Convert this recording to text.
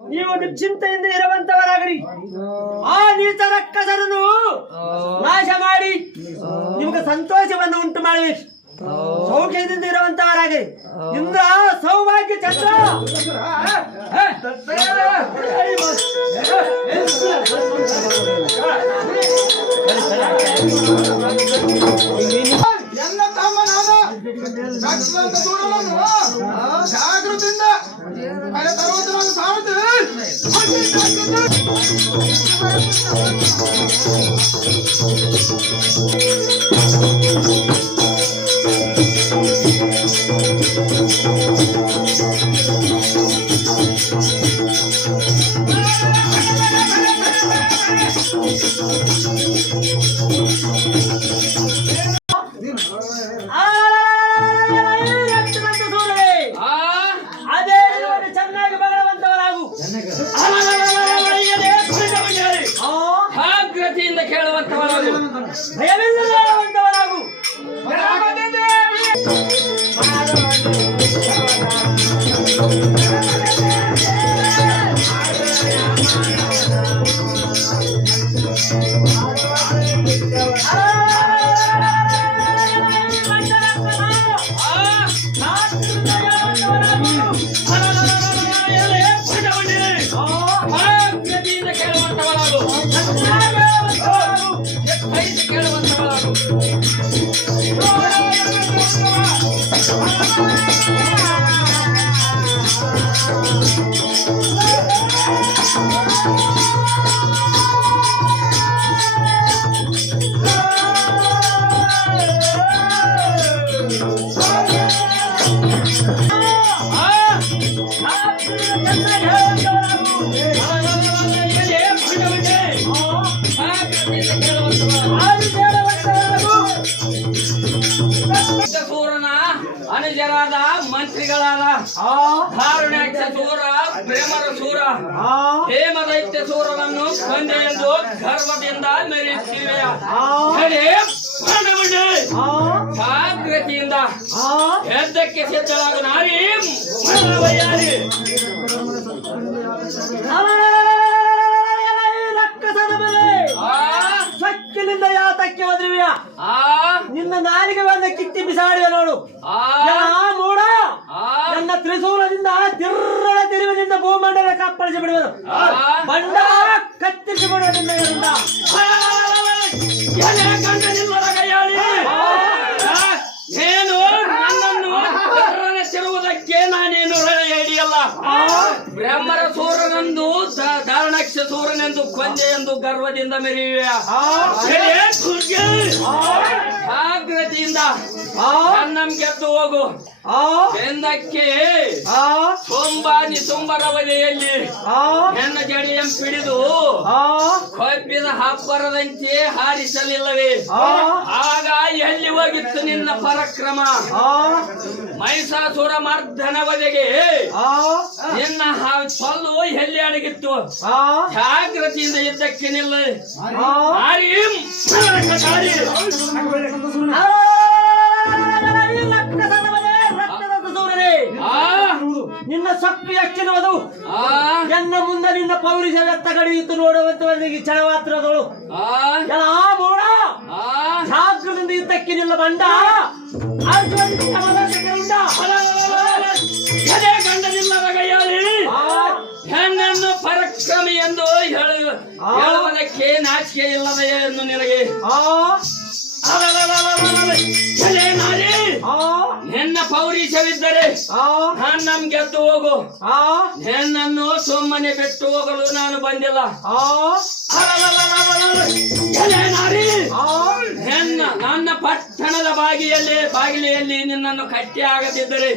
ನೀವು ನಿಶ್ಚಿಂತೆಯಿಂದ ಇರುವಂತವರಾಗಲಿ. ಆ ನೀಚ ರಕ್ಕಸರನ್ನು ನಾಶ ಮಾಡಿ ನಿಮಗೆ ಸಂತೋಷವನ್ನು ಉಂಟು ಮಾಡಬೇಕು. ಸೌಖ್ಯದಿಂದ ಇರುವಂತವರಾಗಲಿ. ಇಂದ್ರ ಸೌಭಾಗ್ಯ ಚಂದ್ರ ಎಲ್ಲ ತಮ್ಮನಾದ ಜಾಗೃತಿಯಿಂದ ಪರ್ವತವನ್ನು ಸಾಗುತ್ತದೆ. ಚೆನ್ನಾಗಿ ಬರುವಂತವರಾಗು. ಜಾಗ್ರತೆಯಿಂದ ಕೇಳುವಂತವರಾಗು. ಭಯವಿಲ್ಲದವರಾಗು. ಅನುಜರಾದ ಮಂತ್ರಿಗಳಾದ ಧಾರುಣ್ಯಾಕ್ಷ ಸೂರ ಪ್ರೇಮರ ಸೂರ ಹೇಮದೈತ್ಯ ಸೂರನನ್ನು ಕೊಂದೆ ಎಂದು ಗರ್ವದಿಂದ ಮೆರೆಯುತ್ತಿವೆ. ಜಾಗ್ರತೆಯಿಂದ ಯುದ್ಧಕ್ಕೆ ಸಿದ್ಧರಾಗ ನಾರಿ ಸಕ್ಕಿನಿಂದ ಯಾತಕ್ಕೆ ಹೋದ್ರಿವ್ಯ ನಿನ್ನ ನಾಲಿಗೆ ಬಂದ ಕಿತ್ತಿ ಬಿಸಾಡಿವೆ ನೋಡು. ಮೂಡ ನನ್ನ ತ್ರಿಶೂಲದಿಂದ ತಿರ್ರಳ ತಿರುವಿನಿಂದ ಭೂಮಂಡಲ ಕಪ್ಪಳಿಸಿ ಬಿಡುವುದು. ಬಂಡ ಕತ್ತಿರಿಸಿ ಬಿಡುವುದಿಲ್ಲ. ಏನು ನನ್ನನ್ನು ತಿರುವುದಕ್ಕೆ ನಾನೇನು ಹಿಡಿಯಲ್ಲ. ಬ್ರಹ್ಮರ ಸೂರನೆಂದು ಧಾರಣಕ್ಷ ಸೂರನೆಂದು ಕೊಂದೆ ಎಂದು ಗರ್ವದಿಂದ ಮೆರೆಯುವ. ಜಾಗ್ರತೆಯಿಂದ ನನ್ನಂ ಗೆದ್ದು ಹೋಗು. ಬೆಂದಕ್ಕೆ ಸೋಂಬಾನಿ ಸೋಂಬರವದೆಯಲ್ಲಿ ನನ್ನ ಜಡಿಯಂ ಹಿಡಿದು ಕೊಬ್ಬಿದ ಹಬ್ಬರದಂತೆ ಹಾರಿಸಲಿಲ್ಲವೇ? ಆಗ ಎಲ್ಲಿ ಹೋಗಿತ್ತು ನಿನ್ನ ಪರಾಕ್ರಮ? ಮಹಿಷಾಸುರ ಮರ್ದನವದೆಗೆ ನಿನ್ನ ಸೊಲ್ಲು ಎಲ್ಲಿ ಅಡಗಿತ್ತು? ಜಾಗ್ರತೆಯಿಂದ ಇದ್ದಕ್ಕೆ ನಿಲ್ಲ. ನಿನ್ನ ಸೊಪ್ಪು ಎಚ್ಚಿರುವುದು ಎನ್ನ ಮುಂದೆ ನಿನ್ನ ಪೌರುಷ ವ್ಯಕ್ತ ಗಡಿಯಿತ್ತು ನೋಡುವಂತ ಛಳವಾತ್ರದಳು. ಮೂಡ ಜಾಗ್ರತೆಯಿಂದ ಇದ್ದಕ್ಕೆ ನಿಲ್ಲ. ಬಂಡ ಗಂಡನಿಲ್ಲದ ಕೈಯಲ್ಲಿ ಹೆಣ್ಣನ್ನು ಪರಾಕ್ರಮಿ ಎಂದು ಹೇಳುವುದಕ್ಕೆ ನಾಚಿಕೆ ಇಲ್ಲದೆ ಎಂದು ನಿನಗೆ ನಿನ್ನ ಪೌರುಷವಿದ್ದರೆ ನಮ್ ಗೆದ್ದು ಹೋಗು. ನಿನ್ನನ್ನು ಸುಮ್ಮನೆ ಬಿಟ್ಟು ಹೋಗಲು ನಾನು ಬಂದಿಲ್ಲ. ನನ್ನ ಪಟ್ಟಣದ ಬಾಗಿಲೆಯಲ್ಲಿ ನಿನ್ನನ್ನು ಕಟ್ಟಿ ಆಗದಿದ್ದರೆ